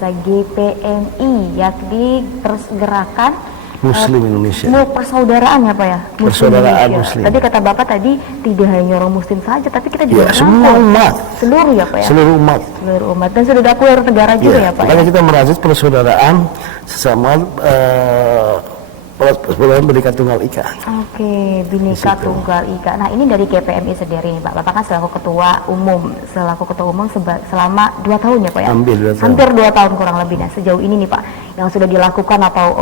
pemirsa GPMI, yakni Gerakan Muslim Indonesia. Persaudaraan ya Pak ya? Persaudaraan Muslim. Tadi kata Bapak tadi tidak hanya orang Muslim saja, tapi kita juga semua umat. Seluruh ya Pak ya? Seluruh umat. Seluruh umat, dan sudah diakui oleh negara juga ya Pak makanya kita merajut persaudaraan sesama persaudaraan Bhinneka Tunggal Ika. Oke, Bhinneka Tunggal Ika. Nah, ini dari GPMI sendiri nih Pak. Bapak kan selaku ketua umum selama 2 tahun ya Pak ya? Hampir 2 tahun kurang lebih. Nah, sejauh ini nih Pak, yang sudah dilakukan atau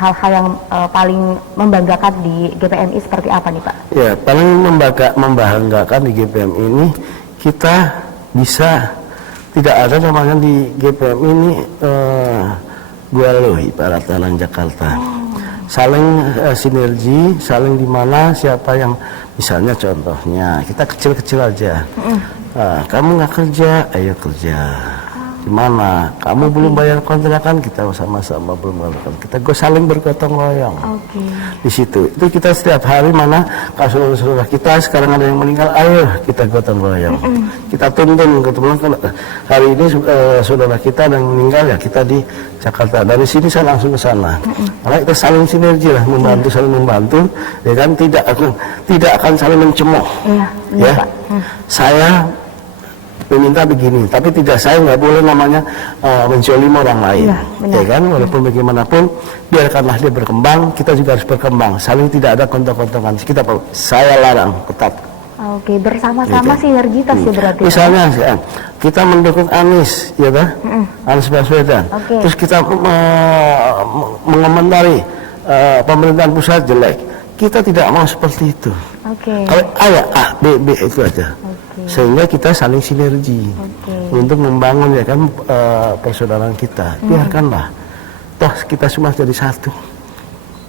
hal-hal yang paling membanggakan di GPMI seperti apa nih Pak? Ya, paling membanggakan di GPMI ini kita bisa, tidak ada namanya di GPMI ini gua loh ibarat Talang Jakarta. Saling sinergi, saling di mana siapa yang, misalnya contohnya kita kecil-kecil aja, kamu nggak kerja, ayo kerja. Gimana? Kamu belum bayar kontrakan, kita sama-sama belum bayar kontrakan. Kita saling bergotong royong. Di situ. Itu kita setiap hari mana kalau saudara kita sekarang ada yang meninggal, ayo kita gotong royong. Kita tuntun ketemu hari ini saudara kita ada yang meninggal, ya kita di Jakarta. Dari sini saya langsung ke sana. Karena kita saling sinergi lah, membantu saling membantu, ya kan, tidak akan saling mencemooh. Ya. Saya meminta begini, tapi saya nggak boleh namanya menzolim orang lain, ya kan, walaupun bagaimanapun biarkanlah dia berkembang, kita juga harus berkembang, saling tidak ada kontak-kontakan, saya larang ketat. Oke, bersama-sama sinergitas ya berarti. Misalnya kita mendukung Anies, ya kan, Anies Baswedan, terus kita mengomentari pemerintahan pusat jelek, kita tidak mau seperti itu. Kalau A, B itu aja. Sehingga kita saling sinergi untuk membangun, ya kan, persaudaraan kita. Biarkanlah, toh kita semua jadi satu,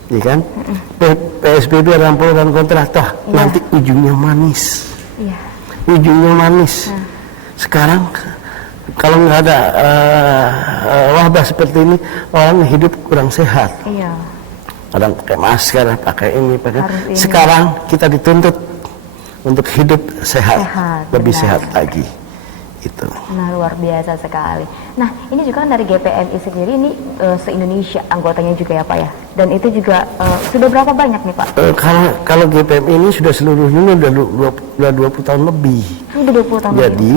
ya kan. PSBB rampung dan kontra, toh nanti ujungnya manis. Ujungnya manis. Sekarang kalau nggak ada wabah seperti ini, orang hidup kurang sehat. Kadang pakai masker, pakai ini, sekarang kita dituntut untuk hidup sehat, lebih sehat lagi. Itu. Nah, luar biasa sekali. Nah, ini juga kan dari GPMI sendiri, ini se-Indonesia anggotanya juga ya Pak ya? Dan itu juga sudah berapa banyak nih Pak? Kalau GPMI ini sudah seluruhnya udah 20 tahun lebih. Udah 20 tahun Jadi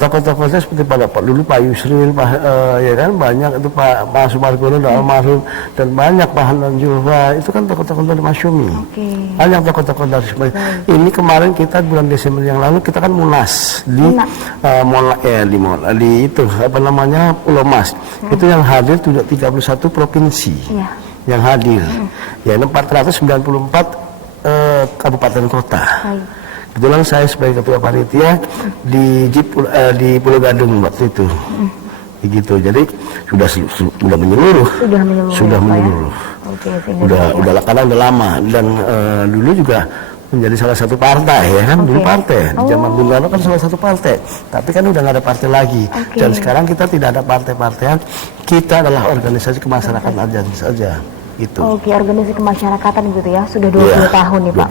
tokoh-tokohnya seperti dulu Pak Yusril, ya kan, banyak itu Pak Sumargono, almarhum, dan banyak Pak Hanan Julfa, itu kan tokoh-tokoh dari Masyumi. Banyak tokoh-tokoh dari Masyumi. Ini kemarin kita bulan Desember yang lalu kita kan munas di itu apa namanya Pulau Mas. Itu yang hadir 31 provinsi. Yang hadir. Ya, 494 kabupaten kota. Kebetulan saya sebagai ketua panitia di Pulau Gadung waktu itu. Begitu. Jadi sudah menyeluruh. Sudah menyeluruh. Karena udah lama, dan dulu juga menjadi salah satu partai, ya kan, dulu partai di zaman Bung Karno kan salah satu partai, tapi kan udah nggak ada partai lagi, dan sekarang kita tidak ada partai-partaian, kita adalah organisasi kemasyarakatan aja saja. Itu. Organisasi kemasyarakatan gitu ya, sudah 20 tahun nih Pak.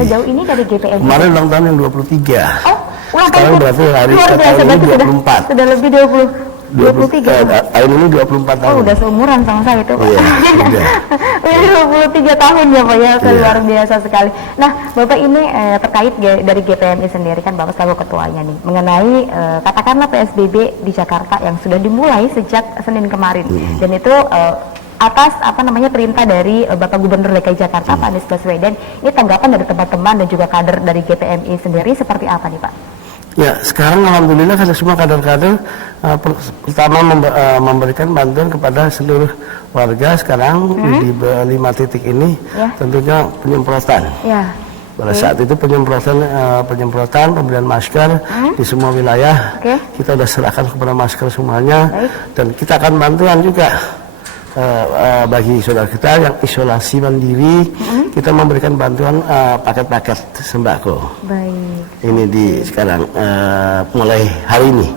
Sejauh ini dari GPMI kemarin ulang tahun yang 23. Sekarang berarti hari tahun ini 24. Sudah lebih 23. Tahun ini 24 tahun. Udah seumuran sama saya itu Pak. Udah 23 tahun ya Pak ya, luar biasa sekali. Nah, Bapak ini terkait dari GPMI sendiri kan Bapak selaku ketuanya nih, mengenai katakanlah PSBB di Jakarta yang sudah dimulai sejak Senin kemarin, dan itu atas perintah dari Bapak Gubernur DKI Jakarta Pak Anies Baswedan. Ini tanggapan dari teman-teman dan juga kader dari GPMI sendiri seperti apa nih Pak? Ya, sekarang alhamdulillah semua kader-kader pertama memberikan bantuan kepada seluruh warga sekarang di 5 titik ini, tentunya penyemprotan. Pada saat itu penyemprotan pemberian masker di semua wilayah, kita sudah serahkan kepada masker semuanya, dan kita akan bantuan juga bagi saudara kita yang isolasi mandiri, kita memberikan bantuan paket-paket sembako. Ini sekarang mulai hari ini.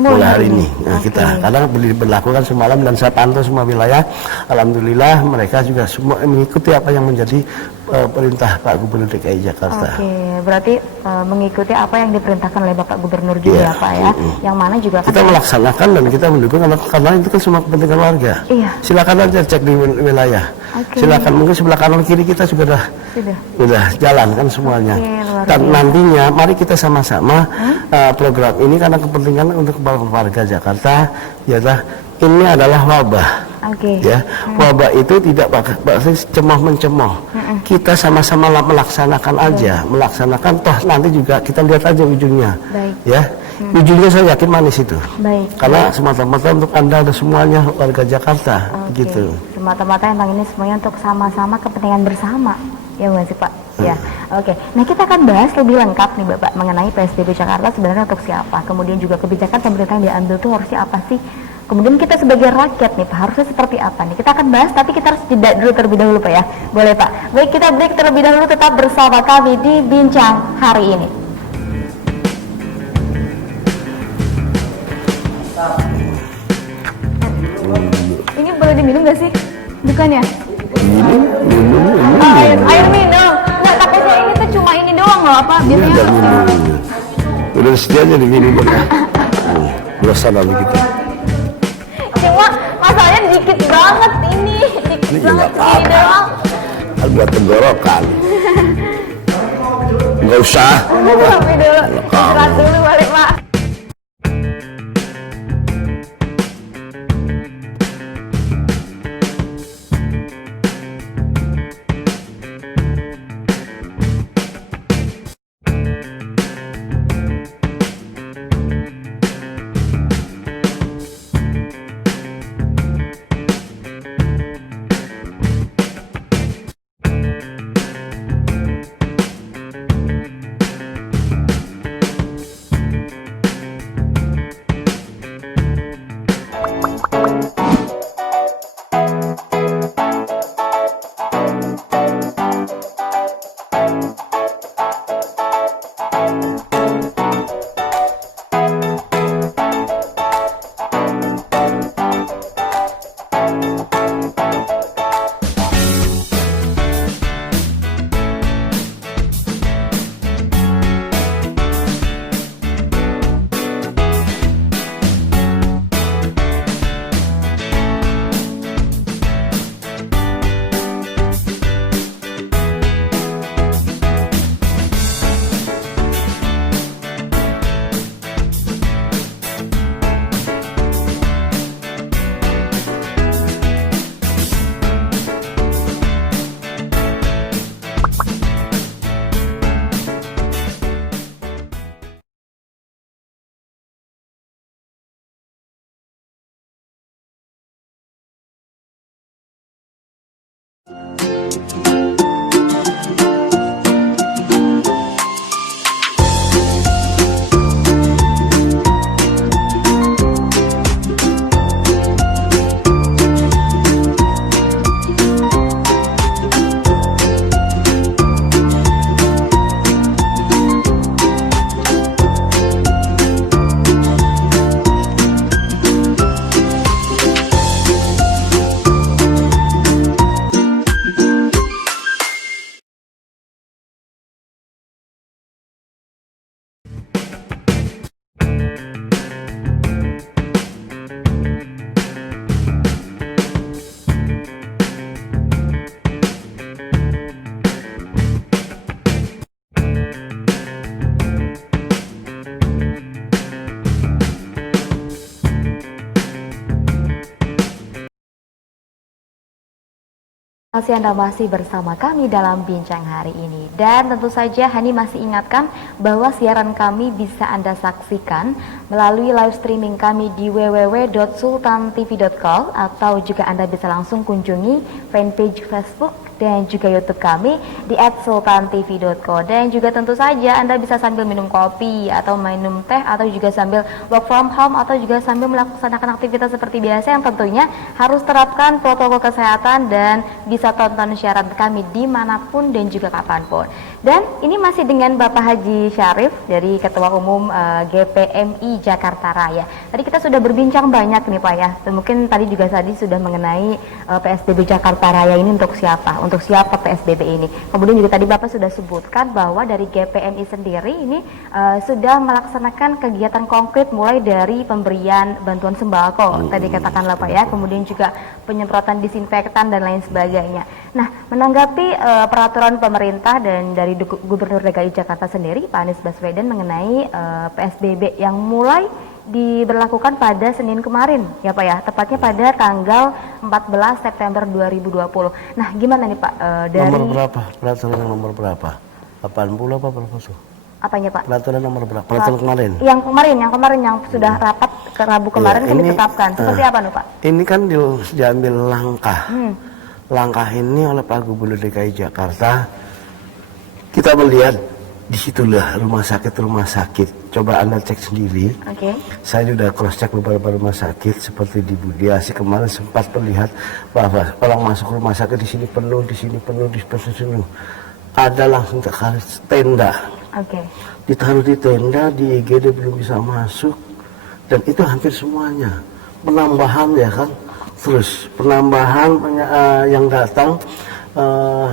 Mulai hari ini kita kadang berlakukan semalam, dan saya pantau semua wilayah, alhamdulillah mereka juga semua mengikuti apa yang menjadi perintah Pak Gubernur DKI Jakarta. Oke, berarti mengikuti apa yang diperintahkan oleh Bapak Gubernur juga Pak ya, yang mana juga kita melaksanakan dan kita mendukung karena itu kan semua kepentingan warga. Silakan aja cek di wilayah. Silakan, mungkin sebelah kanan kiri kita juga sudah jalan kan semuanya. Dan nantinya mari kita sama-sama program ini karena kepentingan untuk warga Jakarta, ini adalah wabah. Wabah itu tidak bakal cemoh mencemooh. Kita sama-sama melaksanakan aja, toh nanti juga kita lihat aja ujungnya. Ujungnya saya yakin manis itu. Karena semata-mata untuk Anda dan semuanya warga Jakarta, gitu. Semata-mata yang ini semuanya untuk sama-sama kepentingan bersama. Ya bukan sih Pak? Ya, Nah kita akan bahas lebih lengkap nih Bapak mengenai PSBB Jakarta sebenarnya untuk siapa. Kemudian juga kebijakan pemerintah yang diambil itu harusnya apa sih? Kemudian kita sebagai rakyat nih Pak, harusnya seperti apa nih? Kita akan bahas, tapi kita harus jeda dulu terlebih dahulu Pak ya. Boleh Pak? Baik, kita break terlebih dahulu, tetap bersama kami di Bincang Hari ini. Ini boleh diminum gak sih? Bukan ya? Air minum. Nggak, takutnya ini tuh cuma ini doang loh, apa? Biasanya udah sedianya diminum ya. Bosan lagi kita. Cuma masalahnya dikit banget ini. Dikit banget ini doang. Buat tenggorokan. Nggak usah. Tapi dulu. Istirahat dulu balik Pak. Anda masih bersama kami dalam Bincang Hari ini. Dan tentu saja Hani masih ingatkan bahwa siaran kami bisa Anda saksikan melalui live streaming kami di www.sultantv.co, atau juga Anda bisa langsung kunjungi fanpage Facebook dan juga YouTube kami di @sultantv.co. Dan juga tentu saja Anda bisa sambil minum kopi atau minum teh, atau juga sambil work from home, atau juga sambil melaksanakan aktivitas seperti biasa yang tentunya harus terapkan protokol kesehatan dan bisa tonton siaran kami dimanapun dan juga kapanpun. Dan ini masih dengan Bapak Haji Syarif dari Ketua Umum GPMI Jakarta Raya. Tadi kita sudah berbincang banyak nih Pak ya. Dan mungkin tadi juga sudah mengenai PSBB Jakarta Raya ini untuk siapa? Untuk siapa PSBB ini? Kemudian juga tadi Bapak sudah sebutkan bahwa dari GPMI sendiri ini sudah melaksanakan kegiatan konkret mulai dari pemberian bantuan sembako. Tadi katakanlah Pak ya. Kemudian juga penyemprotan disinfektan dan lain sebagainya. Nah, menanggapi peraturan pemerintah dan dari Gubernur DKI Jakarta sendiri, Pak Anies Baswedan mengenai PSBB yang mulai diberlakukan pada Senin kemarin, ya Pak ya, tepatnya pada tanggal 14 September 2020. Nah, gimana nih Pak? Dari nomor berapa? Peraturan nomor berapa? 80 apa berapa tuh? Apanya Pak? Peraturan nomor berapa? Peraturan kemarin? Yang kemarin yang sudah rapat ke Rabu kemarin kan ditetapkan. Seperti apa nih Pak? Ini kan diambil langkah. Langkah ini oleh Pak Gubernur DKI Jakarta. Kita melihat disitulah rumah sakit. Coba Anda cek sendiri. Saya sudah cross check beberapa rumah sakit seperti di Budiasi kemarin sempat melihat bahwa orang masuk rumah sakit di sini penuh, di sini penuh, di sini penuh. Ada langsung tenda. Ditaruh di tenda, di IGD belum bisa masuk, dan itu hampir semuanya. Penambahan ya kan, terus penambahan yang datang.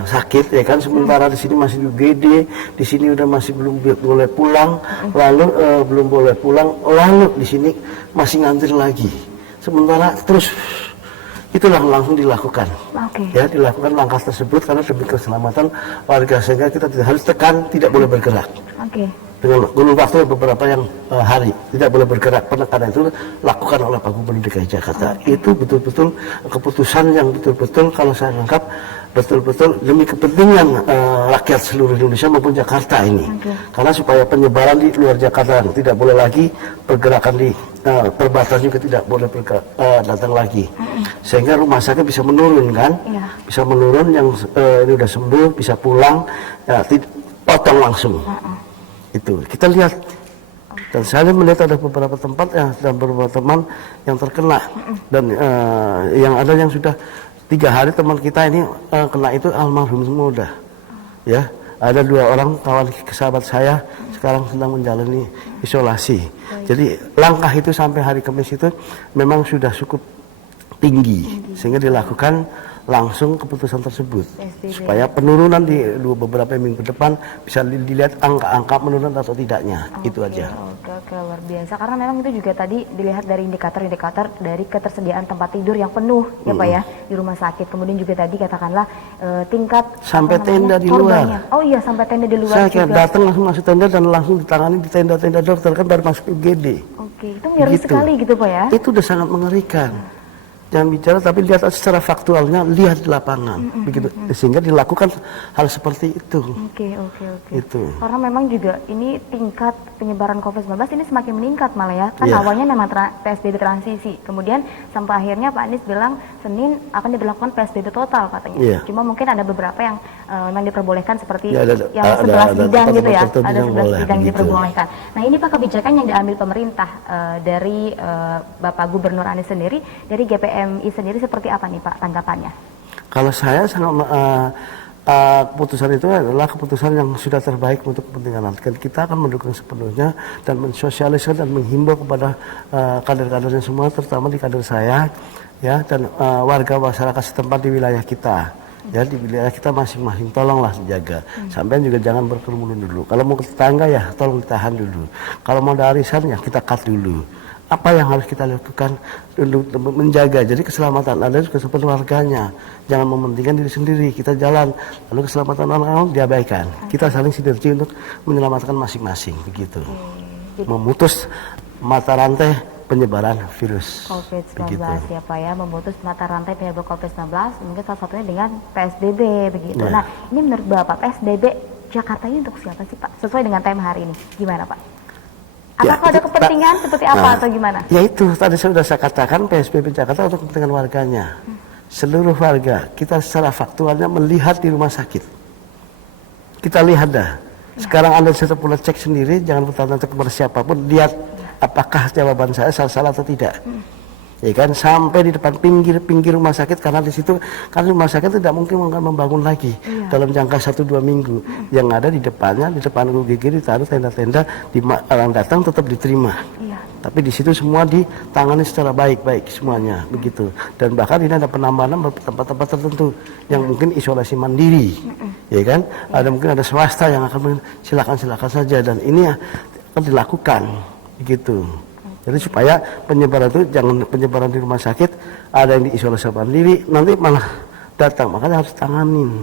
Sakit ya kan, sementara di sini masih UGD, di sini udah masih belum boleh pulang, lalu belum boleh pulang, lalu di sini masih ngantri lagi. Sementara terus itulah langsung dilakukan. Ya, dilakukan langkah tersebut karena demi keselamatan warga, sehingga kita tidak harus tekan, tidak boleh bergerak. Dengan kurun waktu beberapa yang hari tidak boleh bergerak. Penekanan itu lakukan oleh Pak Gubernur DKI Jakarta. Itu betul-betul keputusan yang betul-betul kalau saya anggap betul-betul demi kepentingan rakyat seluruh Indonesia maupun Jakarta ini. Karena supaya penyebaran di luar Jakarta tidak boleh lagi, pergerakan di perbatasan juga tidak boleh datang lagi. Sehingga rumah sakit bisa menurun kan, bisa menurun, yang ini udah sembuh bisa pulang, ya, potong langsung. Itu kita lihat, dan saya melihat ada beberapa tempat dan beberapa teman yang terkena, dan yang ada yang sudah 3 hari teman kita ini kena itu almarhum semua udah. Ya, ada 2 orang kawan sahabat saya sekarang sedang menjalani isolasi. Jadi langkah itu sampai hari Kamis itu memang sudah cukup tinggi, sehingga dilakukan langsung keputusan tersebut supaya penurunan di beberapa minggu depan bisa dilihat angka-angka menurun atau tidaknya. Itu aja. Oke, luar biasa, karena memang itu juga tadi dilihat dari indikator-indikator dari ketersediaan tempat tidur yang penuh ya Pak ya di rumah sakit. Kemudian juga tadi katakanlah tingkat sampai tenda di luar. Oh iya, sampai tenda di luar. Saya datang langsung masuk tenda dan langsung ditangani di tenda-tenda dokter, kan baru masuk UGD. Itu ngeri sekali gitu Pak ya. Itu udah sangat mengerikan. Jangan bicara, tapi lihat secara faktualnya, lihat di lapangan, begitu, sehingga dilakukan hal seperti itu. Itu. Karena memang juga ini tingkat penyebaran COVID-19 ini semakin meningkat malah ya. Kan awalnya memang PSBB transisi, kemudian sampai akhirnya Pak Anies bilang Senin akan diberlakukan PSBB total katanya. Cuma mungkin ada beberapa yang memang diperbolehkan seperti yang 11 bidang gitu ya. Ada 11 bidang diperbolehkan. Nah, ini Pak kebijakan yang diambil pemerintah dari Bapak Gubernur Anies sendiri, dari GPMI sendiri seperti apa nih Pak tanggapannya? Kalau saya sangat keputusan itu adalah keputusan yang sudah terbaik untuk kepentingan rakyat. Kita akan mendukung sepenuhnya dan mensosialisasikan dan menghimbau kepada kader-kadernya semua, terutama di kader saya ya, dan warga masyarakat setempat di wilayah kita. Ya, di wilayah kita masing-masing tolonglah dijaga. Sampai juga jangan berkerumun dulu. Kalau mau ke tetangga ya tolong ditahan dulu. Kalau mau ada arisan ya kita cut dulu. Apa yang harus kita lakukan untuk menjaga jadi keselamatan Anda juga seperti warganya. Jangan mementingkan diri sendiri. Kita jalan, lalu keselamatan orang-orang diabaikan. Kita saling sinergi untuk menyelamatkan masing-masing, begitu. Memutus mata rantai penyebaran virus COVID-19 ya Pak ya, memutus mata rantai penyebaran COVID-19 mungkin salah satunya dengan PSBB begitu. Nah, ini menurut Bapak PSBB Jakarta ini untuk siapa sih Pak? Sesuai dengan tema hari ini, gimana Pak? Apakah ada kepentingan seperti apa atau gimana? Ya itu, tadi sudah saya katakan PSBB Jakarta untuk kepentingan warganya. Seluruh warga, kita secara faktualnya melihat di rumah sakit. Kita lihat dah. Sekarang Anda bisa pula cek sendiri, jangan bertanya kepada siapapun, lihat apakah jawaban saya salah atau tidak. ya kan, sampai di depan pinggir rumah sakit, karena di situ kan rumah sakit tidak mungkin akan membangun lagi dalam jangka 1-2 minggu. Yang ada di depannya, di depan UGG ditaruh tenda-tenda, orang datang tetap diterima. Tapi di situ semua ditangani secara baik-baik semuanya begitu. Dan bahkan ini ada penambahan tempat-tempat tertentu yang mungkin isolasi mandiri, ya kan? Mungkin ada swasta yang akan silakan saja, dan ini akan dilakukan begitu. Jadi supaya penyebaran itu jangan penyebaran di rumah sakit, ada yang diisolasi mandiri, nanti malah datang, makanya harus tanganin.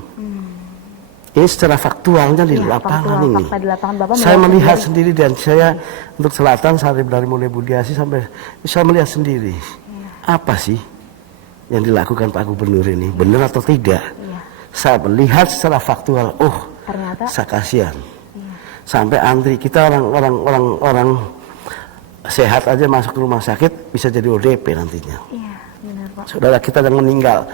Ini secara faktualnya di lapangan ini. Fakta di lapangan, Bapak saya melihat sendiri, dan saya untuk Selatan dari mulai Budiasi sampai saya melihat sendiri. Apa sih yang dilakukan Pak Gubernur ini, benar atau tidak? Saya melihat secara faktual, ternyata saya kasihan. Sampai antri, kita orang sehat aja masuk ke rumah sakit bisa jadi ODP nantinya. Benar, Pak. Saudara kita yang meninggal.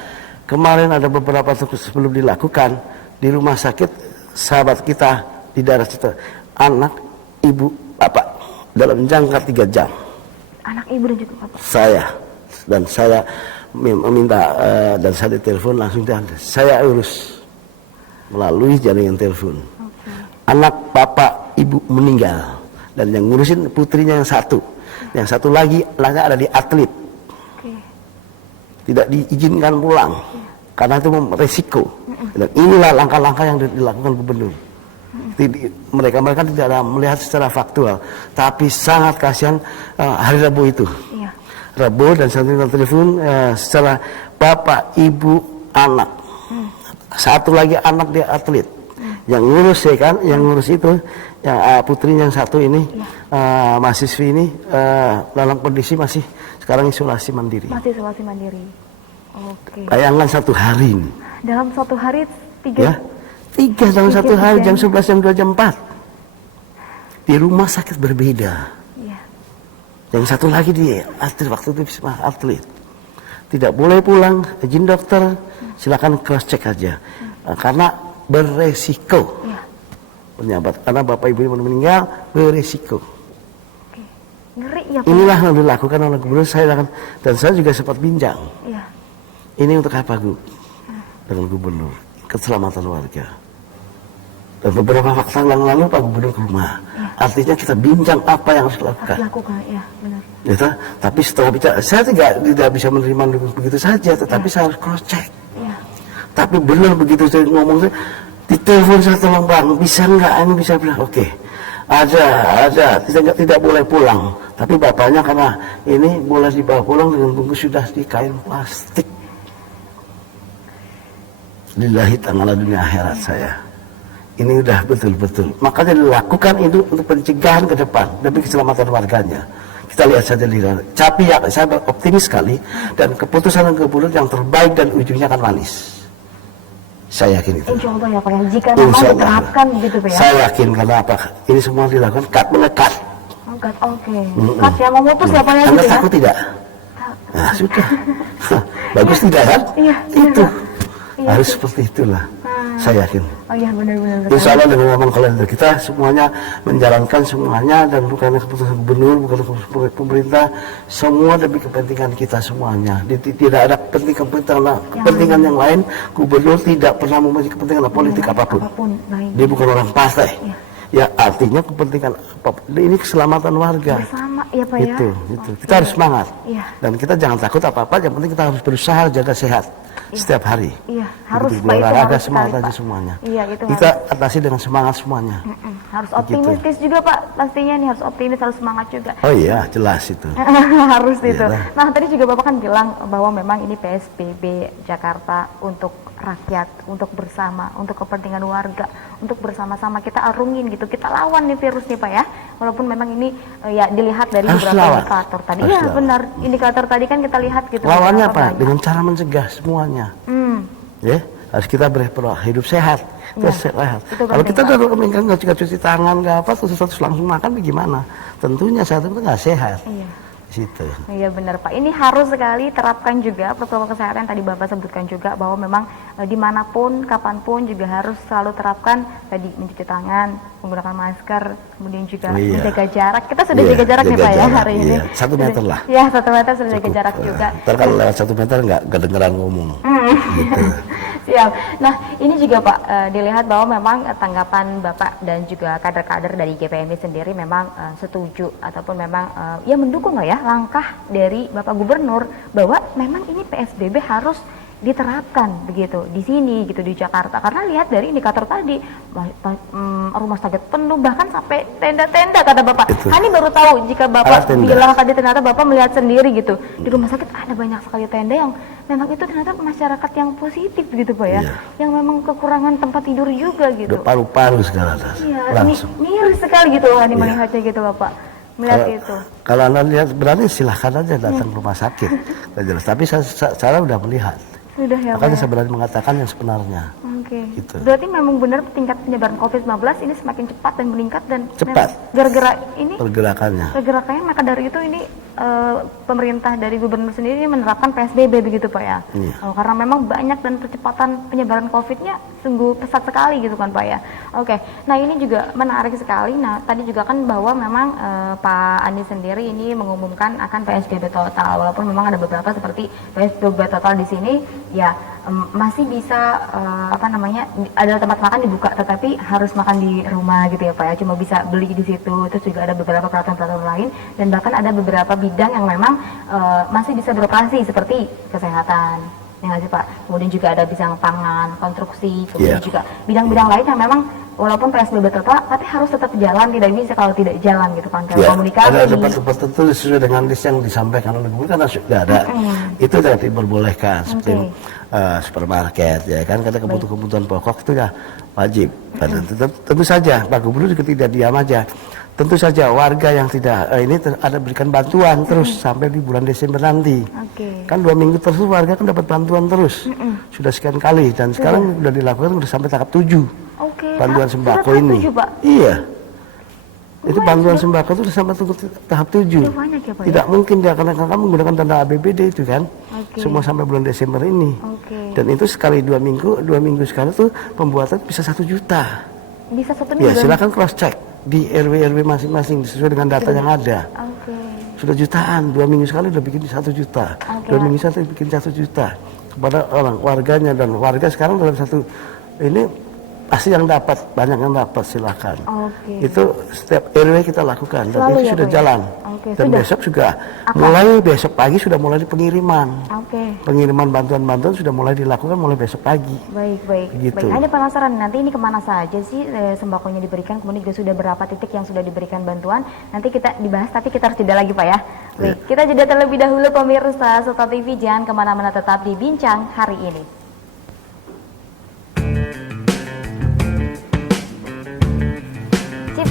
Kemarin ada beberapa sebelum dilakukan di rumah sakit, sahabat kita di daerah situ, anak, ibu, bapak dalam jangka 3 jam. Anak, ibu dan juga bapak. Saya meminta dan saya ditelepon langsung, saya urus melalui jaringan telepon. Anak, bapak, ibu meninggal, dan yang ngurusin putrinya yang satu lagi ada di atlet, tidak diizinkan pulang karena itu resiko. Dan inilah langkah-langkah yang dilakukan gubernur. Mereka tidak melihat secara faktual, tapi sangat kasihan. Hari Rabu itu, Rabu, dan saya telepon secara bapak, ibu, anak, satu lagi anak dia atlet, yang ngurus ya kan, yang ngurus itu, yang putrinya yang satu ini, mahasiswi ini dalam kondisi masih sekarang isolasi mandiri. Masih isolasi mandiri. Oke. Bayangkan 1 hari ini. Dalam 1 hari 3 dalam 1 hari, jam 11, jam 2, jam 4 di rumah sakit berbeda. Yang satu lagi di atlet, waktu itu atlet tidak boleh pulang, izin dokter, silakan cross check aja, karena beresiko penyambat, karena bapak ibu yang meninggal beresiko. Ngeri ya, Pak. Inilah yang dilakukan oleh gubernur. Dan saya juga sempat bincang, ini untuk apa dengan gubernur, keselamatan warga. Dan beberapa waktu yang lalu Pak Gubernur ke rumah, artinya kita bincang apa yang harus dilakukan. Benar. Gitu? Tapi setelah bicara, saya tidak bisa menerima begitu saja, tetapi saya harus cross check. Tapi benar begitu saya ngomong, di telepon saya, tolong bang, bisa nggak ini, bisa bilang oke. Ada, tidak boleh pulang. Tapi bapaknya karena ini boleh dibawa pulang dengan bungkus sudah di kain plastik. Lillahi ta'ala dunia akhirat saya. Ini udah betul-betul. Makanya dilakukan itu untuk pencegahan ke depan demi keselamatan warganya. Kita lihat saja tapi saya optimis sekali, dan keputusan gubernur yang terbaik dan ujungnya akan manis. Saya yakin itu. Insya Allah ya Pak, jika memang diterapkan begitu Pak ya. Saya yakin, karena apa? Ini semua dilakukan melekat. Kat ya, memutus ya Pak ya. Anda takut tidak? Nah sudah. Bagus tidak kan? Itu. Harus seperti itulah. Saya yakin. Benar-benar. Insya Allah dengan aman kalender kita semuanya menjalankan semuanya, dan bukan keputusan gubernur, bukan keputusan pemerintah, semua demi kepentingan kita semuanya. Tidak ada kepentingan yang lain. Gubernur tidak pernah memiliki kepentingan politik apapun. Dia bukan orang partai. Ya artinya kepentingan apapun. Ini keselamatan warga. Bersama ya Pak ya. Itu. Kita harus semangat. Dan kita jangan takut apa-apa. Yang penting kita harus berusaha jaga sehat. Setiap hari. Harus berolahraga, semangat aja semuanya. Kita atasi dengan semangat semuanya. Harus optimistis juga Pak, pastinya nih harus optimis, harus semangat juga. Oh iya, jelas itu. Harus itu. Nah tadi juga Bapak kan bilang bahwa memang ini PSBB Jakarta untuk rakyat, untuk bersama, untuk kepentingan warga, untuk bersama-sama kita arungin gitu, kita lawan nih virus nih Pak ya. Walaupun memang ini ya dilihat dari beberapa indikator tadi. Iya benar, indikator tadi kan kita lihat gitu. Lawannya apa? Dengan cara mencegah semuanya. Ya, harus kita hidup sehat. Sehat. Kalau kita nggak cuci tangan, nggak apa, terus langsung makan, bagaimana? Tentunya saat itu nggak sehat. situ. Iya benar Pak, ini harus sekali terapkan juga protokol kesehatan yang tadi Bapak sebutkan juga, bahwa memang dimanapun, kapanpun juga harus selalu terapkan tadi mencuci tangan, menggunakan masker, kemudian juga menjaga jarak. Kita sudah jaga jarak nih Pak ya hari ini. 1 meter lah. Ya 1 meter sudah jaga jarak juga. Ntar kalau lewat 1 meter nggak kedengeran ngomong. Gitu. Siap. Nah ini juga Pak, dilihat bahwa memang tanggapan Bapak dan juga kader-kader dari GPMI sendiri memang setuju ataupun memang ya mendukung lah ya langkah dari Bapak Gubernur bahwa memang ini PSBB harus diterapkan begitu di sini gitu di Jakarta, karena lihat dari indikator tadi rumah sakit penuh, bahkan sampai tenda-tenda kata Bapak. Hani baru tahu jika Bapak bilang tadi ternyata Bapak melihat sendiri gitu di rumah sakit ada banyak sekali tenda yang memang itu ternyata masyarakat yang positif gitu Pak ya, yang memang kekurangan tempat tidur juga gitu. Paru-paru segala langsung. Miris sekali gitu Hani melihatnya gitu Bapak. Melihat itu. Kalau Anda lihat berani silahkan aja datang ke rumah sakit. Jelas. Tapi saya udah melihat. Sudah ya, makanya saya berani mengatakan yang sebenarnya. Oke. Gitu. Berarti memang benar tingkat penyebaran COVID-19 ini semakin cepat dan meningkat dan cepat. Gara-gara ini pergerakannya, maka dari itu ini pemerintah dari gubernur sendiri menerapkan PSBB begitu Pak ya. Karena memang banyak dan percepatan penyebaran COVID-nya sungguh pesat sekali gitu kan Pak ya. Oke. Nah ini juga menarik sekali. Nah tadi juga kan bahwa memang Pak Andi sendiri ini mengumumkan akan PSBB total, walaupun memang ada beberapa seperti PSBB total di sini ya masih bisa ada tempat makan dibuka, tetapi harus makan di rumah gitu ya Pak ya, cuma bisa beli di situ. Terus juga ada beberapa peraturan-peraturan lain, dan bahkan ada beberapa bidang yang memang masih bisa beroperasi seperti kesehatan ya nggak sih Pak, kemudian juga ada bidang pangan, konstruksi, kemudian juga bidang-bidang lain yang memang walaupun PSBB total tapi harus tetap jalan, tidak bisa kalau tidak jalan gitu kan, komunikasi. Ada tempat-tempat tertentu sesuai dengan list yang disampaikan oleh gubernur karena sudah ada. Itu tidak diperbolehkan seperti supermarket ya kan, kata kebutuhan pokok itu ya wajib. Tentu saja Pak Gubernur juga tidak diam aja. Tentu saja warga yang tidak ini ada berikan bantuan terus sampai di bulan Desember nanti. Kan 2 minggu terus warga kan dapat bantuan terus. Sudah sekian kali dan sekarang sudah dilakukan sudah sampai tahap 7. Bantuan sembako ini. Iya. Itu bantuan sembako itu sudah sampai tahap 7. Tidak mungkin dia karena kamu menggunakan dana APBD itu kan. Semua sampai bulan Desember ini. Dan itu sekali 2 minggu sekali tuh pembuatan bisa 1 juta. Bisa 1 minggu. Ya silakan cross check di RW masing-masing sesuai dengan data yang ada. Sudah jutaan, 2 minggu sekali udah bikin 1 juta. 2 minggu sekali bikin 1 juta kepada orang warganya, dan warga sekarang dalam satu ini pasti yang dapat, banyak yang dapat, silakan. Itu setiap RW kita lakukan dan itu sudah jalan. Dan besok juga mulai besok pagi sudah mulai pengiriman. Pengiriman bantuan-bantuan sudah mulai dilakukan mulai besok pagi. Baik. Gitu. Ada penasaran nanti ini kemana saja sih sembakonya diberikan, kemudian juga sudah berapa titik yang sudah diberikan bantuan. Nanti kita dibahas, tapi kita harus jeda lagi Pak ya. Baik, kita jeda terlebih dahulu pemirsa Sota TV, jangan kemana-mana, tetap di Bincang Hari Ini.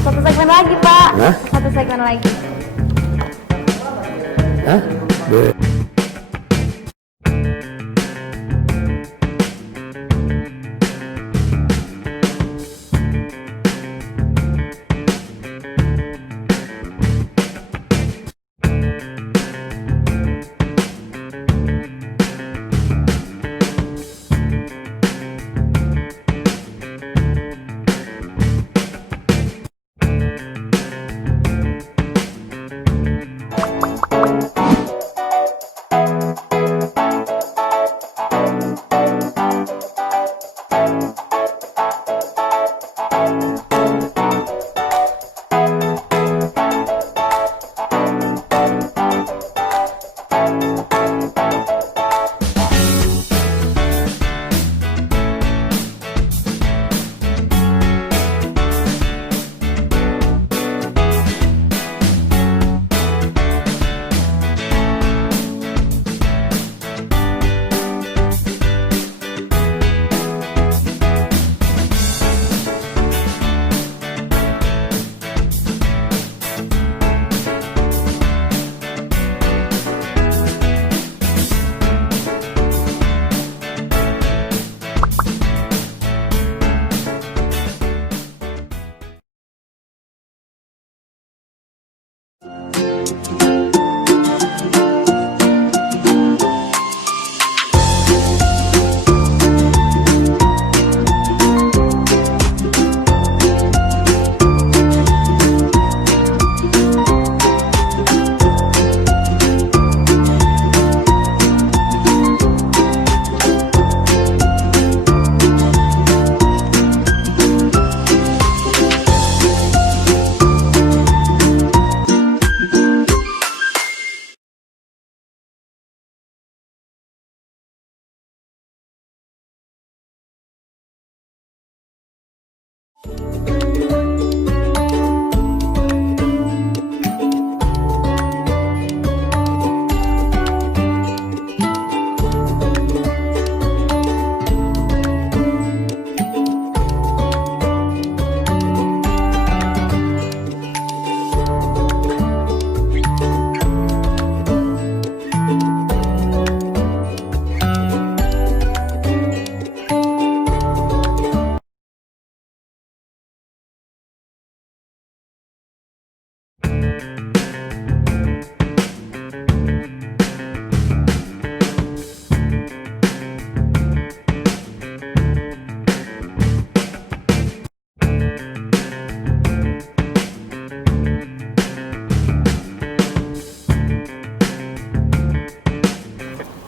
Satu segmen lagi Pak. Satu segmen lagi.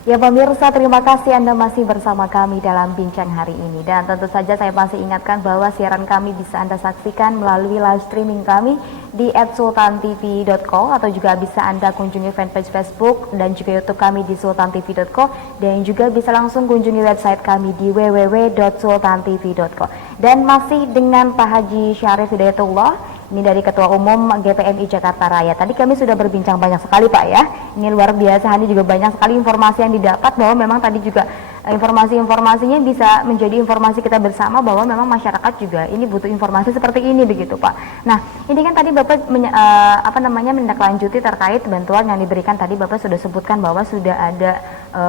Ya pemirsa, terima kasih Anda masih bersama kami dalam bincang hari ini. Dan tentu saja saya masih ingatkan bahwa siaran kami bisa Anda saksikan melalui live streaming kami di @sultantv.co, atau juga bisa Anda kunjungi fanpage Facebook dan juga YouTube kami di sultantv.co, dan juga bisa langsung kunjungi website kami di www.sultantv.co. Dan masih dengan Pak Haji Syarif Hidayatullah, ini dari Ketua Umum GPMI Jakarta Raya. Tadi kami sudah berbincang banyak sekali Pak ya. Ini luar biasa, ini juga banyak sekali informasi yang didapat, bahwa memang tadi juga informasi-informasinya bisa menjadi informasi kita bersama, bahwa memang masyarakat juga ini butuh informasi seperti ini begitu Pak. Nah, ini kan tadi Bapak menindaklanjuti terkait bantuan yang diberikan. Tadi Bapak sudah sebutkan bahwa sudah ada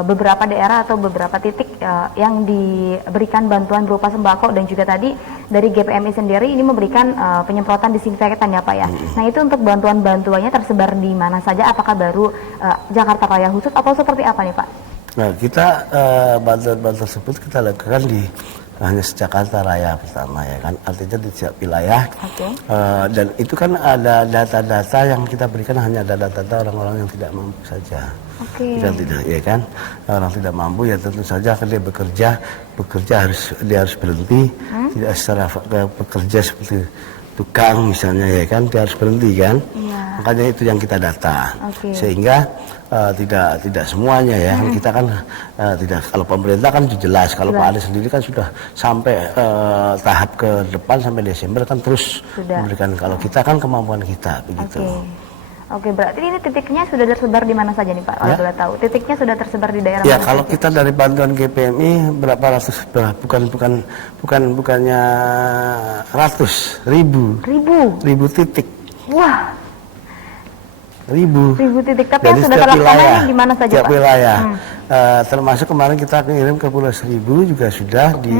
beberapa daerah atau beberapa titik yang diberikan bantuan berupa sembako, dan juga tadi dari GPMI sendiri ini memberikan penyemprotan disinfektan ya Pak ya. Nah, itu untuk bantuan-bantuannya tersebar di mana saja? Apakah baru Jakarta Raya khusus atau seperti apa nih Pak? Nah, kita bantuan-bantuan tersebut kita lakukan di hanya Jakarta Raya pertama ya kan, artinya di setiap wilayah. Dan itu kan ada data-data yang kita berikan, hanya ada data-data orang-orang yang tidak mampu saja. Kita tidak, ya kan, orang tidak mampu ya tentu saja akan dia bekerja dia harus berhenti, tidak secara bekerja seperti tukang misalnya ya kan, dia harus berhenti kan. Makanya itu yang kita data. Sehingga tidak semuanya ya. Kita kan tidak, kalau pemerintah kan jelas, kalau Pak Anies sendiri kan sudah sampai tahap ke depan sampai Desember kan terus memberikan. Kalau kita kan kemampuan kita begitu. Oke, berarti ini titiknya sudah tersebar di mana saja nih Pak? Kalau boleh tahu, titiknya sudah tersebar di daerah ya, mana? Kalau kita dari bantuan GPMI berapa ratus, bukannya ratus, ribu titik. Wah, ribu titik. Tapi yang sudah terlaksana di mana saja Pak? Wilayah. Termasuk kemarin kita kirim ke Pulau Seribu juga sudah di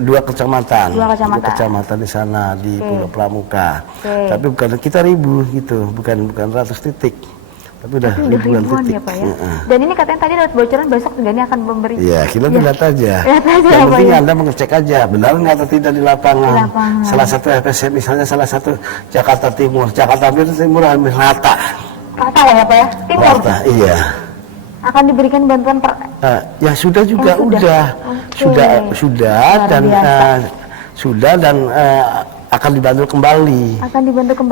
dua kecamatan di sana di Pulau Pramuka. Tapi bukan kita ribu gitu, bukan ratus titik, tapi udah ribuan titik ya Pak ya. Dan ini katanya tadi dapat bocoran besok juga ini akan memberi. Iya, kita lihat aja. Yang penting Anda mengecek aja benar nggak atau tidak di lapangan. Salah satu FSM misalnya, salah satu Jakarta Timur hampir rata ya Pak ya, Timur. Rata, iya. Akan diberikan bantuan ya sudah juga sudah dan akan dibantu kembali.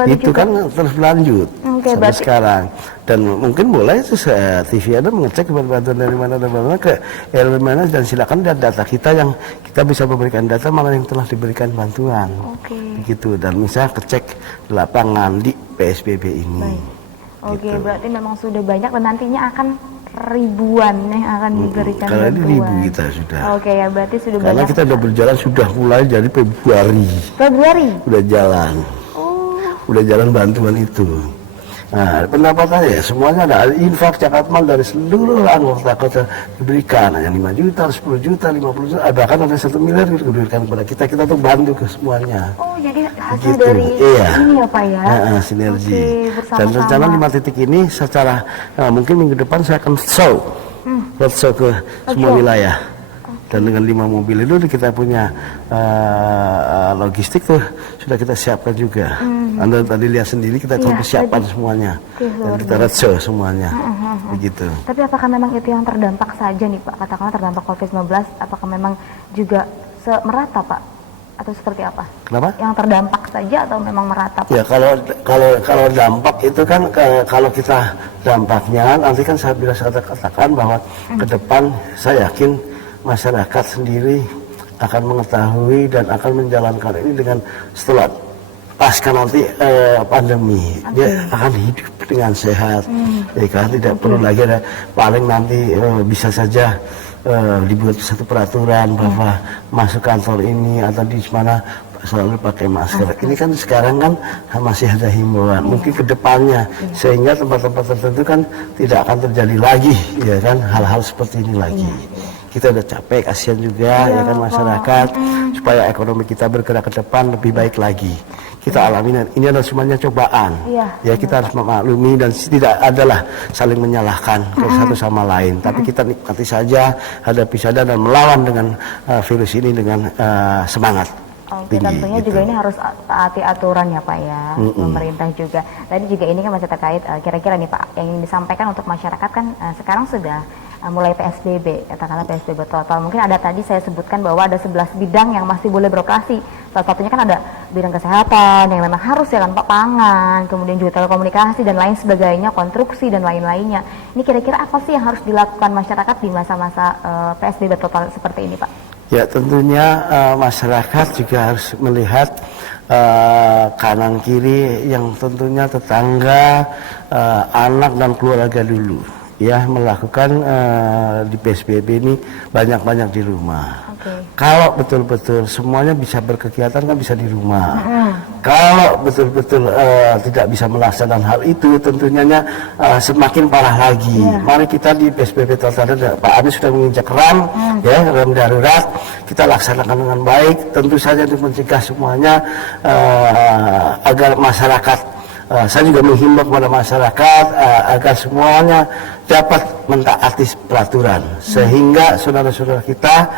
Itu juga kan terus berlanjut sampai sekarang. Dan mungkin boleh itu TV Anda mengecek bantuan dari mana ke RW mana, dan silakan lihat data kita yang kita bisa memberikan data mana yang telah diberikan bantuan. Begitu, dan misalnya kecek di lapangan di PSBB ini. Berarti memang sudah banyak dan nantinya akan ribuan yang akan diberikan bantuan. Kalau ini ribu kita sudah. Ya berarti sudah banyak. Karena kita sudah berjalan sudah mulai dari Februari. Udah jalan. Udah jalan bantuan itu. Nah, pendapat saya semuanya ada infak Jakatmal dari seluruh anggota kota diberikan, hanya 5 juta, 10 juta, 50 juta, bahkan ada 1 miliar diberikan kepada kita tuh bantu ke semuanya. Jadi hasil dari ini ya Pak ya? Sinergi. Dan rencana 5 titik ini secara mungkin minggu depan saya akan roadshow ke semua wilayah. Dan dengan 5 mobil itu kita punya logistik tuh sudah kita siapkan juga. Anda tadi lihat sendiri kita siapkan semuanya. Dan kita roadshow semuanya. Begitu. Tapi apakah memang itu yang terdampak saja nih Pak? Katakanlah terdampak COVID-19, apakah memang juga merata Pak? Atau seperti apa? Kenapa? Yang terdampak saja atau memang merata Pak? Ya kalau dampak itu kan kalau kita dampaknya nanti kan saya katakan bahwa ke depan saya yakin masyarakat sendiri akan mengetahui dan akan menjalankan ini dengan setelah pasca nanti pandemi. Dia akan hidup dengan sehat, ya kan, tidak perlu lagi ada, paling nanti bisa saja dibuat satu peraturan bahwa masuk kantor ini atau di mana selalu pakai masker. Ini kan sekarang kan masih ada himbauan. Mungkin ke depannya sehingga tempat-tempat tertentu kan tidak akan terjadi lagi, ya kan, hal-hal seperti ini lagi. Kita udah capek, kasihan juga ya kan masyarakat, supaya ekonomi kita bergerak ke depan lebih baik lagi. Kita alami, ini adalah semuanya cobaan. Ya kita harus memaklumi dan tidak adalah saling menyalahkan satu sama lain. Tapi kita nikmati saja, hadapi saja dan melawan dengan virus ini dengan semangat. Oke, tentunya gitu. Juga ini harus taati aturan ya Pak ya, pemerintah juga. Tadi juga ini kan masih terkait kira-kira nih Pak, yang disampaikan untuk masyarakat kan sekarang sudah mulai PSBB, katakanlah PSBB total. Mungkin ada tadi saya sebutkan bahwa ada 11 bidang yang masih boleh beroperasi. Salah satunya kan ada bidang kesehatan yang memang harus ya kan Pak, pangan, kemudian juga telekomunikasi dan lain sebagainya, konstruksi dan lain-lainnya. Ini kira-kira apa sih yang harus dilakukan masyarakat di masa-masa PSBB total seperti ini Pak? Ya tentunya masyarakat juga harus melihat kanan kiri yang tentunya tetangga, anak dan keluarga dulu. Ya melakukan di PSBB ini banyak-banyak di rumah. Kalau betul-betul semuanya bisa berkegiatan kan bisa di rumah. Kalau betul-betul tidak bisa melaksanakan hal itu, tentunya semakin parah lagi. Mari kita di PSBB total, Pak Anies sudah menginjak rem, ya rem darurat. Kita laksanakan dengan baik. Tentu saja untuk mencegah semuanya agar masyarakat. Saya juga menghimbau kepada masyarakat agar semuanya dapat mentaati peraturan sehingga saudara-saudara kita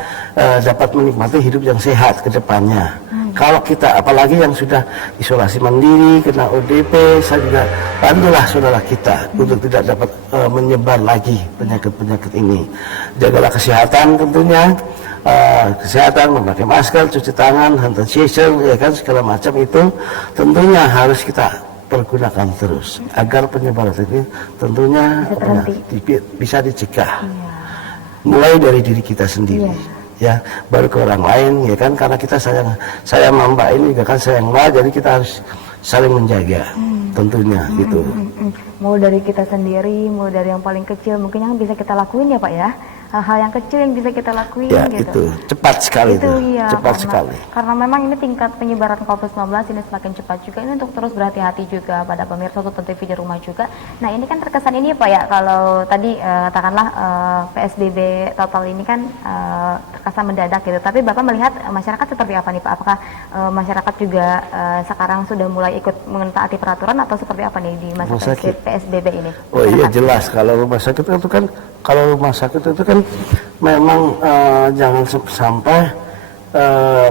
dapat menikmati hidup yang sehat ke depannya. Kalau kita apalagi yang sudah isolasi mandiri, kena ODP, saya juga bantulah saudara kita untuk tidak dapat menyebar lagi penyakit-penyakit ini. Jagalah kesehatan tentunya. Kesehatan, memakai masker, cuci tangan, hand sanitizer, ya kan segala macam itu tentunya harus kita pergunakan terus agar penyebaran ini tentunya bisa dicegah. Mulai dari diri kita sendiri, ya baru ke orang lain, ya kan karena kita sayang sama Mbak ini juga kan sayang Mbak, jadi kita harus saling menjaga tentunya gitu. Mulai dari kita sendiri, mulai dari yang paling kecil mungkin yang bisa kita lakuin ya Pak ya. Hal-hal yang kecil yang bisa kita lakuin ya, gitu. Itu cepat sekali itu. Iya, cepat sekali. Karena memang ini tingkat penyebaran COVID-19 ini semakin cepat juga. Ini untuk terus berhati-hati juga pada pemirsa Tonton TV di rumah juga. Nah, ini kan terkesan ini Pak ya, kalau tadi katakanlah PSBB total ini kan terkesan mendadak gitu. Tapi Bapak melihat masyarakat seperti apa nih Pak? Apakah masyarakat juga sekarang sudah mulai ikut mentaati peraturan atau seperti apa nih di masa PSBB ini? Oh iya jelas, kalau rumah sakit itu kan memang jangan sampai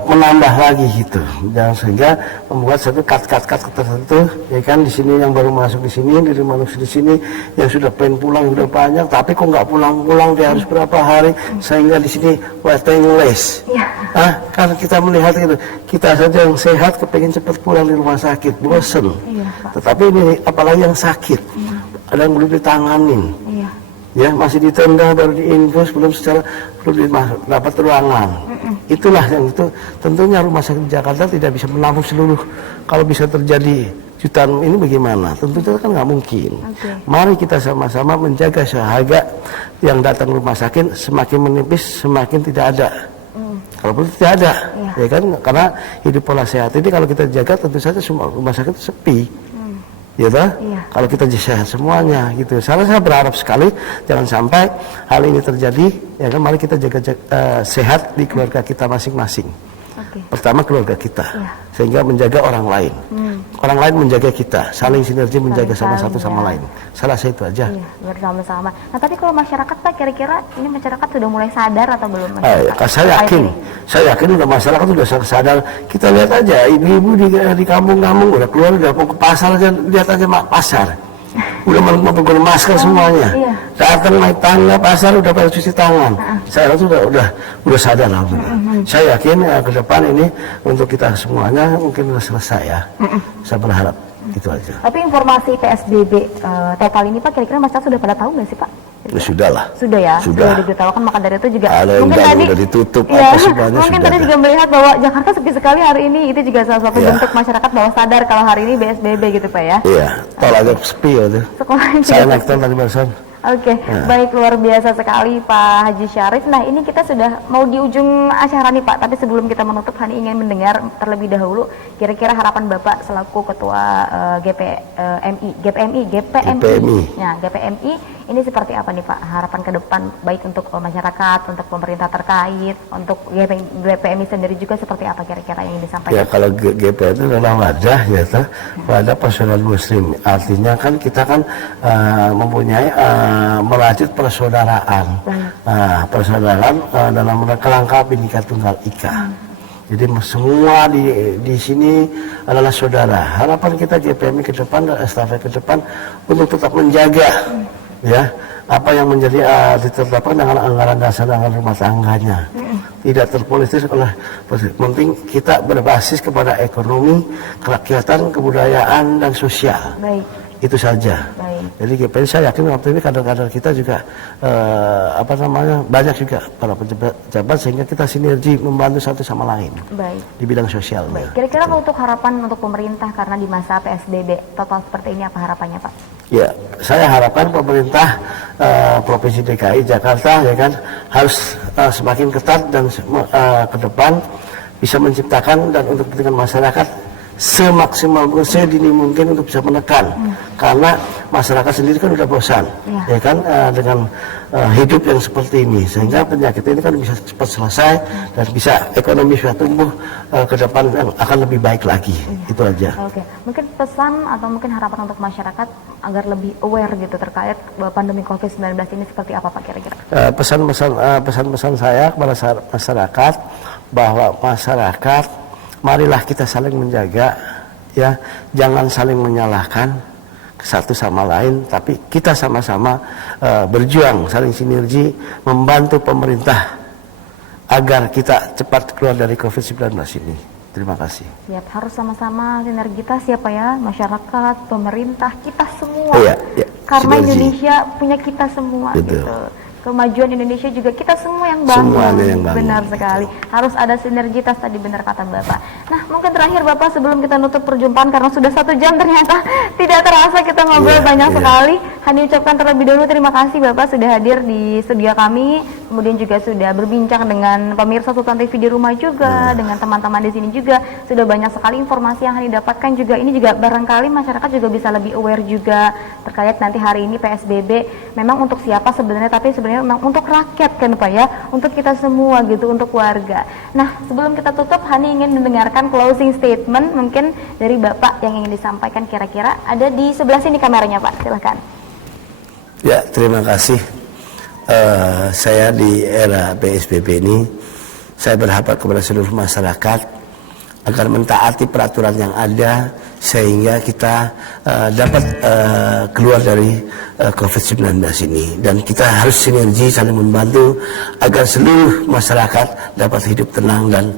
menambah lagi gitu, jangan sehingga membuat satu cut tertentu, ya kan di sini yang baru masuk di sini, masuk di sini, yang sudah pengen pulang sudah banyak, tapi kok nggak pulang dia harus berapa hari, sehingga di sini waiting list. Karena kita melihat itu, kita saja yang sehat kepengen cepat pulang di rumah sakit, bosen. Tetapi ini apalagi yang sakit, ada yang belum ditanganin. Ya masih ditenda, baru diinfus, belum dapat ruangan. Itulah yang itu tentunya rumah sakit Jakarta tidak bisa menampung seluruh. Kalau bisa terjadi jutaan ini bagaimana? Tentunya kan nggak mungkin. Mari kita sama-sama menjaga sehingga yang datang rumah sakit semakin menipis, semakin tidak ada. Kalau perlu tidak ada, ya kan? Karena hidup pola sehat ini kalau kita jaga tentu saja semua rumah sakit sepi. Ya toh? Kalau kita sehat semuanya gitu. Saya berharap sekali jangan sampai hal ini terjadi. Ya kan, mari kita jaga sehat di keluarga kita masing-masing. Pertama keluarga kita, sehingga menjaga orang lain. Orang lain menjaga kita, saling sinergi menjaga sama satu sama lain. Saya rasa itu aja. Bersama-sama. Nah tadi kalau masyarakat Pak, kira-kira ini masyarakat sudah mulai sadar atau belum? Saya yakin udah masyarakat sudah sadar. Kita lihat aja ibu-ibu di kampung-kampung udah keluar, udah ke pasar aja, lihat aja pasar. Udah menggunakan masker semuanya. Datang naik tangga pasar udah pada cuci tangan. Saya rasa udah sadar lah. Saya yakin ke depan ini untuk kita semuanya mungkin sudah selesai ya. Saya berharap itu aja. Tapi informasi PSBB total ini Pak, kira-kira masyarakat sudah pada tahu nggak sih Pak? Ya, sudah lah. Sudah ya. Sudah diberitahukan, maka dari itu juga ada yang mungkin tadi udah ditutup apa semuanya mungkin tadi juga melihat bahwa Jakarta sepi sekali hari ini. Itu juga salah satu bentuk masyarakat bahwa sadar kalau hari ini PSBB gitu Pak ya. Iya, tol agak sepi ya tuh. Saya naik tol tadi barusan. Baik, luar biasa sekali Pak Haji Syarif. Nah ini kita sudah mau di ujung acara nih Pak, tapi sebelum kita menutup, Hani ingin mendengar terlebih dahulu kira-kira harapan Bapak selaku Ketua GPMI. Nah GPMI ini seperti apa nih Pak, harapan ke depan baik untuk masyarakat, untuk pemerintah terkait, untuk GPMI sendiri juga seperti apa kira-kira yang disampaikan? Ya kalau GPMI itu adalah wadah ya, wadah personal muslim, artinya kan kita kan mempunyai merajut persaudaraan, persaudaraan dalam rangka Bhinneka Tunggal Ika. Jadi semua di sini adalah saudara. Harapan kita GPMI ke depan dan estafet ke depan untuk tetap menjaga ya apa yang menjadi ditetapkan dengan anggaran dasar dan anggaran rumah tangganya. Tidak terpolitis oleh penting kita berbasis kepada ekonomi, kerakyatan, kebudayaan dan sosial. Baik. Itu saja. Baik. Jadi GPMI saya yakin waktu ini kader-kader kita juga banyak juga para pejabat sehingga kita sinergi membantu satu sama lain. Baik. Di bidang sosial. Baik. Kira-kira untuk harapan untuk pemerintah karena di masa PSBB total seperti ini apa harapannya Pak? Ya, saya harapkan pemerintah Provinsi DKI Jakarta ya kan harus semakin ketat dan ke depan bisa menciptakan dan untuk kepentingan masyarakat semaksimal mungkin, sedini mungkin untuk bisa menekan karena masyarakat sendiri kan udah bosan ya kan dengan hidup yang seperti ini sehingga penyakit ini kan bisa cepat selesai dan bisa ekonomi bisa tumbuh ke depan yang akan lebih baik lagi. Itu aja. Oke, mungkin pesan atau mungkin harapan untuk masyarakat agar lebih aware gitu terkait pandemi COVID-19 ini seperti apa Pak kira-kira? Pesan-pesan saya kepada masyarakat bahwa masyarakat marilah kita saling menjaga ya, jangan saling menyalahkan satu sama lain, tapi kita sama-sama berjuang, saling sinergi membantu pemerintah agar kita cepat keluar dari COVID-19 ini. Terima kasih. Siap, harus sama-sama sinergitas ya Pak ya, masyarakat, pemerintah, kita semua. Iya, karena sinergi. Indonesia punya kita semua. Betul. Gitu. Kemajuan Indonesia juga kita semua yang bangun. Semuanya yang bangun. Benar sekali. Harus ada sinergitas tadi benar kata Bapak. Nah mungkin terakhir Bapak sebelum kita nutup perjumpaan karena sudah 1 jam ternyata tidak terasa kita ngobrol banyak sekali. Hani ucapkan terlebih dahulu terima kasih Bapak sudah hadir di studio kami. Kemudian juga sudah berbincang dengan pemirsa Sultan TV di rumah juga, dengan teman-teman di sini juga. Sudah banyak sekali informasi yang Hani dapatkan juga. Ini juga barangkali masyarakat juga bisa lebih aware juga terkait nanti hari ini PSBB. Memang untuk siapa sebenarnya, tapi sebenarnya memang untuk rakyat kan Pak ya, untuk kita semua gitu, untuk warga. Nah sebelum kita tutup, Hani ingin mendengarkan closing statement mungkin dari Bapak yang ingin disampaikan kira-kira. Ada di sebelah sini kameranya Pak, silahkan. Ya, terima kasih. Saya di era PSBB ini, saya berharap kepada seluruh masyarakat agar mentaati peraturan yang ada sehingga kita dapat keluar dari COVID-19 ini, dan kita harus sinergi saling membantu agar seluruh masyarakat dapat hidup tenang dan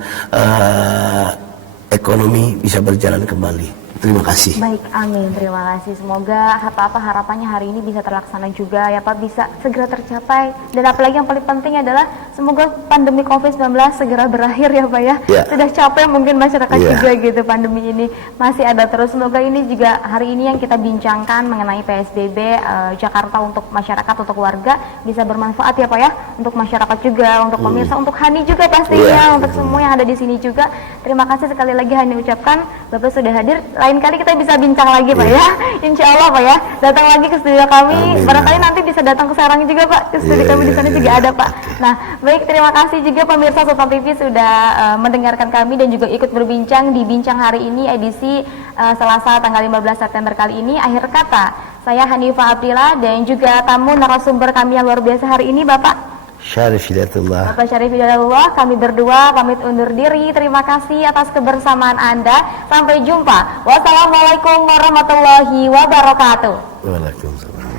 ekonomi bisa berjalan kembali. Terima kasih. Baik, amin. Terima kasih. Semoga apa-apa harapannya hari ini bisa terlaksana juga ya Pak, bisa segera tercapai. Dan apalagi yang paling penting adalah semoga pandemi COVID-19 segera berakhir ya Pak ya. Sudah capek mungkin masyarakat juga gitu pandemi ini. Masih ada terus. Semoga ini juga hari ini yang kita bincangkan mengenai PSBB Jakarta untuk masyarakat, untuk warga bisa bermanfaat ya Pak ya. Untuk masyarakat juga, untuk pemirsa, untuk Hani juga pastinya, untuk semua yang ada di sini juga. Terima kasih sekali lagi Hani ucapkan. Bapak sudah hadir. Lain kali kita bisa bincang lagi Pak ya, insya Allah Pak ya, datang lagi ke studio kami. Barangkali nanti bisa datang ke Serang juga Pak, ke studio kami di sana juga ada Pak. Nah baik, terima kasih juga pemirsa Sultan TV sudah mendengarkan kami dan juga ikut berbincang di bincang hari ini edisi Selasa tanggal 15 September kali ini. Akhir kata saya Hanifah Abdillah dan juga tamu narasumber kami yang luar biasa hari ini Bapak Syarif Hidayatullah. Bapak Syarif Hidayatullah, kami berdua pamit undur diri. Terima kasih atas kebersamaan Anda. Sampai jumpa. Wassalamualaikum warahmatullahi wabarakatuh. Waalaikumsalam.